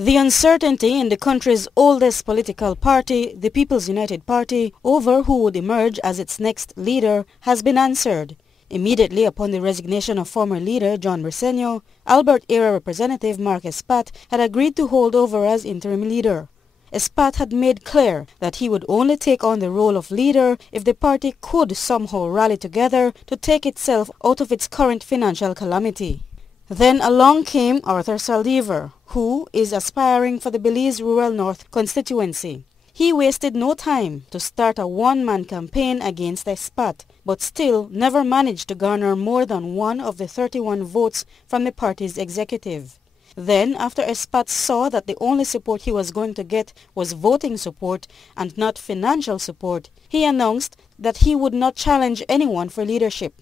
The uncertainty in the country's oldest political party, the People's United Party, over who would emerge as its next leader has been answered. Immediately upon the resignation of former leader John Briceño, Albert Era Representative Mark Espat had agreed to hold over as interim leader. Espat had made clear that he would only take on the role of leader if the party could somehow rally together to take itself out of its current financial calamity. Then along came Arthur Saldivar, who is aspiring for the Belize Rural North constituency. He wasted no time to start a one-man campaign against Espat, but still never managed to garner more than one of the 31 votes from the party's executive. Then, after Espat saw that the only support he was going to get was voting support and not financial support, he announced that he would not challenge anyone for leadership.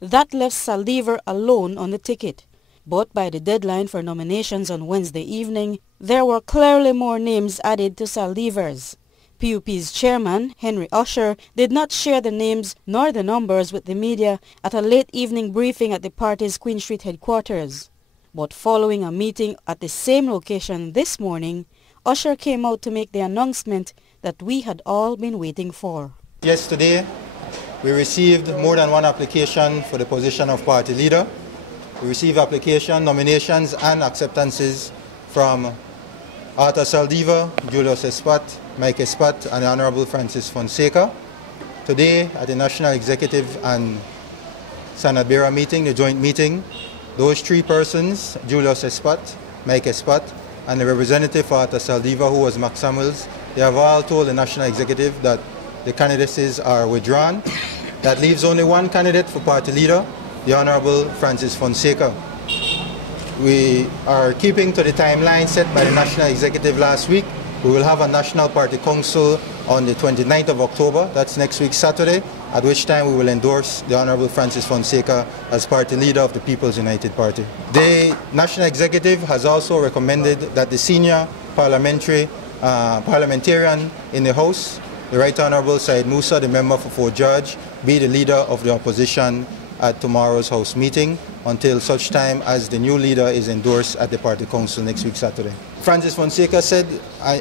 That left Saldivar alone on the ticket. But by the deadline for nominations on Wednesday evening, there were clearly more names added to Saldivar's. PUP's chairman, Henry Usher, did not share the names nor the numbers with the media at a late evening briefing at the party's Queen Street headquarters. But following a meeting at the same location this morning, Usher came out to make the announcement that we had all been waiting for. Yesterday, we received more than one application for the position of party leader. We received nominations and acceptances from Arthur Saldivar, Julius Espat, Mike Espat, and the Honorable Francis Fonseca. Today, at the National Executive and Sanabera meeting, the joint meeting, those three persons, Julius Espat, Mike Espat, and the representative for Arthur Saldivar, who was Max Samuels, they have all told the National Executive that the candidacies are withdrawn. That leaves only one candidate for party leader, the Honorable Francis Fonseca. We are keeping to the timeline set by the National Executive last week. We will have a National Party Council on the 29th of October, that's next week Saturday, at which time we will endorse the Honorable Francis Fonseca as party leader of the People's United Party. The National Executive has also recommended that the senior parliamentarian in the House, the Right Honorable Syed Musa, the member for Fort George, be the leader of the opposition at tomorrow's House meeting until such time as the new leader is endorsed at the Party Council next week Saturday. Francis Fonseca said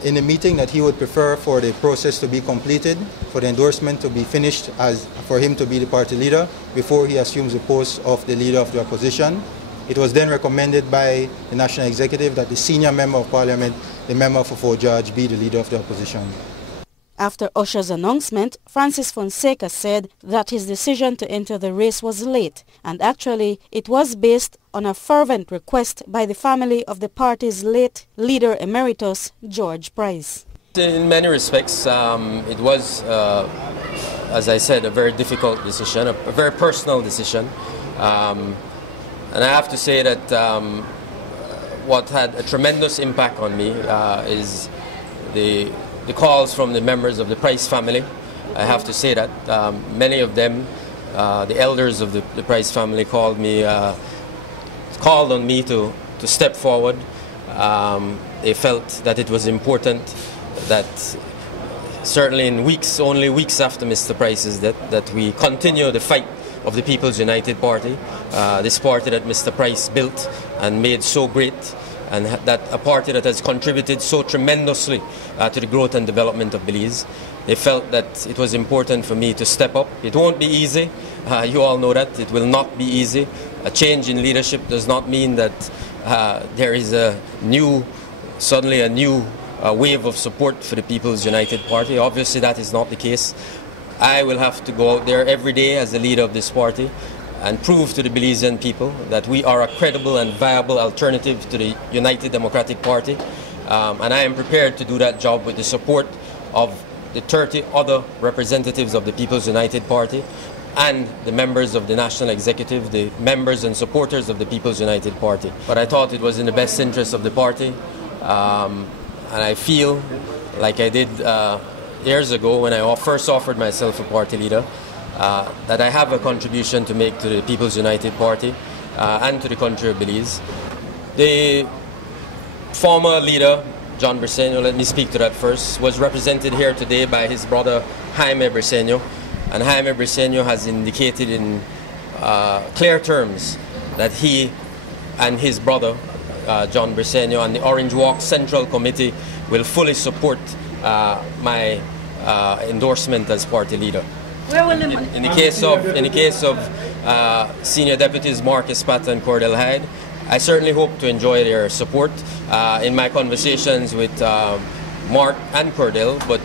in the meeting that he would prefer for the process to be completed, for the endorsement to be finished, as for him to be the party leader before he assumes the post of the leader of the opposition. It was then recommended by the National Executive that the senior member of Parliament, the member for Fort George, be the leader of the opposition. After Usher's announcement, Francis Fonseca said that his decision to enter the race was late, and actually it was based on a fervent request by the family of the party's late leader emeritus, George Price. In many respects, it was, as I said, a very difficult decision, a very personal decision. And I have to say that what had a tremendous impact on me is the calls from the members of the Price family. I have to say that many of them, the elders of the Price family, called on me to step forward. They felt that it was important that certainly in only weeks after Mr. Price's death, that we continue the fight of the People's United Party, this party that Mr. Price built and made so great, and that a party that has contributed so tremendously to the growth and development of Belize. They felt that it was important for me to step up. It won't be easy. You all know that. It will not be easy. A change in leadership does not mean that there is suddenly a new wave of support for the People's United Party. Obviously, that is not the case. I will have to go out there every day as the leader of this party and prove to the Belizean people that we are a credible and viable alternative to the United Democratic Party. And I am prepared to do that job with the support of the 30 other representatives of the People's United Party and the members of the National Executive, the members and supporters of the People's United Party. But I thought it was in the best interest of the party, and I feel like I did years ago when I first offered myself a party leader, that I have a contribution to make to the People's United Party and to the country of Belize. The former leader, John Briceño, let me speak to that first, was represented here today by his brother Jaime Briceño, and Jaime Briceño has indicated in clear terms that he and his brother John Briceño, and the Orange Walk Central Committee will fully support my endorsement as party leader. In the case of senior deputies Mark Espat and Cordell Hyde, I certainly hope to enjoy their support in my conversations with Mark and Cordell, but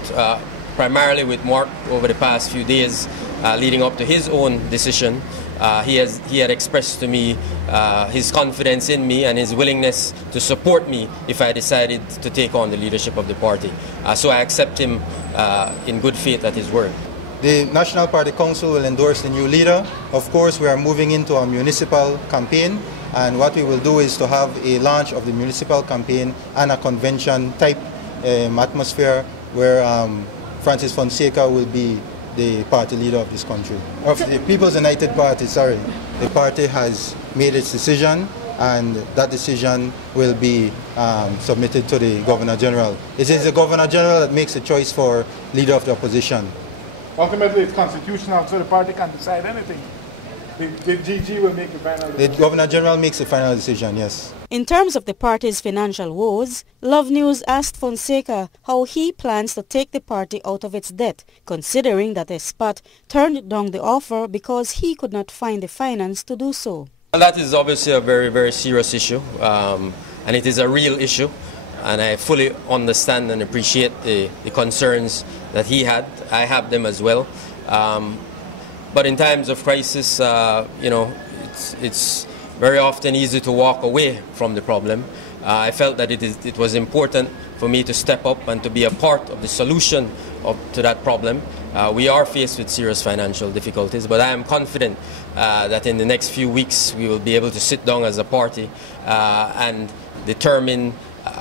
primarily with Mark over the past few days leading up to his own decision. He had expressed to me his confidence in me and his willingness to support me if I decided to take on the leadership of the party. So I accept him in good faith at his word. The National Party Council will endorse the new leader. Of course, we are moving into a municipal campaign, and what we will do is to have a launch of the municipal campaign and a convention type atmosphere where Francis Fonseca will be the party leader of this country. Of the People's United Party, sorry. The party has made its decision, and that decision will be submitted to the Governor General. It is the Governor General that makes the choice for leader of the opposition. Ultimately, it's constitutional, so the party can decide anything. The GG will make the final decision. The Governor General makes the final decision, yes. In terms of the party's financial woes, Love News asked Fonseca how he plans to take the party out of its debt, considering that Espat turned down the offer because he could not find the finance to do so. Well, that is obviously a very, very serious issue, and it is a real issue. And I fully understand and appreciate the concerns that he had. I have them as well. But in times of crisis, you know, it's very often easy to walk away from the problem. I felt that it was important for me to step up and to be a part of the solution to that problem. We are faced with serious financial difficulties, but I am confident that in the next few weeks we will be able to sit down as a party and determine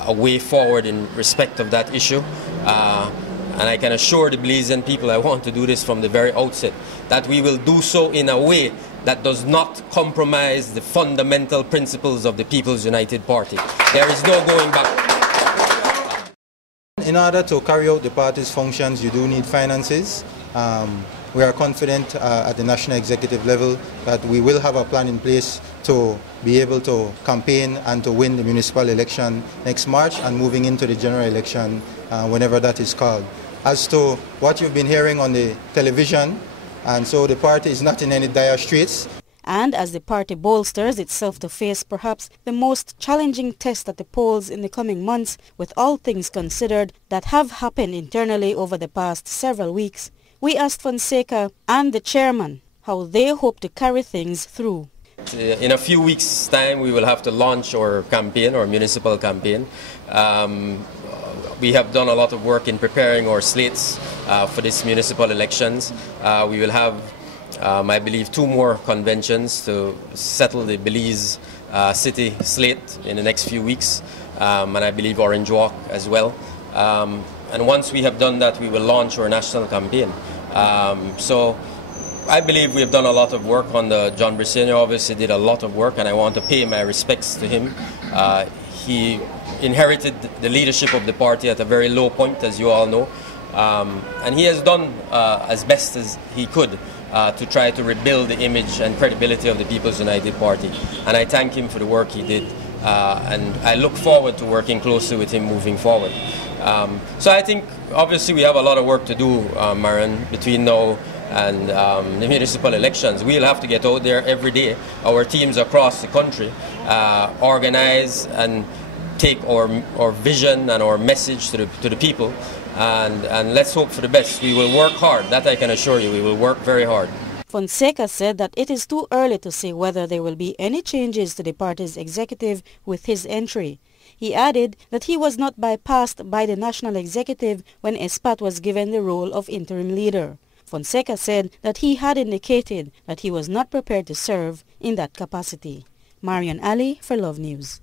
a way forward in respect of that issue. And I can assure the Belizean people, I want to do this from the very outset, that we will do so in a way that does not compromise the fundamental principles of the People's United Party. There is no going back. In order to carry out the party's functions, you do need finances. We are confident at the national executive level that we will have a plan in place to be able to campaign and to win the municipal election next March and moving into the general election whenever that is called. As to what you've been hearing on the television, and so the party is not in any dire straits. And as the party bolsters itself to face perhaps the most challenging test at the polls in the coming months, with all things considered that have happened internally over the past several weeks, we asked Fonseca and the chairman how they hope to carry things through. In a few weeks' time, we will have to launch our campaign, our municipal campaign. We have done a lot of work in preparing our slates for these municipal elections. We will have, I believe, 2 more conventions to settle the Belize city slate in the next few weeks, and I believe Orange Walk as well. And once we have done that, we will launch our national campaign. So I believe we have done a lot of work on the John Briceño. Obviously did a lot of work, and I want to pay my respects to him. He inherited the leadership of the party at a very low point, as you all know, and he has done as best as he could to try to rebuild the image and credibility of the People's United Party, and I thank him for the work he did, and I look forward to working closely with him moving forward. So I think obviously we have a lot of work to do, Marion, between now and the municipal elections. We'll have to get out there every day, our teams across the country, organize and take our vision and our message to the people, and let's hope for the best. We will work hard, that I can assure you, we will work very hard. Fonseca said that it is too early to say whether there will be any changes to the party's executive with his entry. He added that he was not bypassed by the national executive when Espat was given the role of interim leader. Fonseca said that he had indicated that he was not prepared to serve in that capacity. Marion Ali for Love News.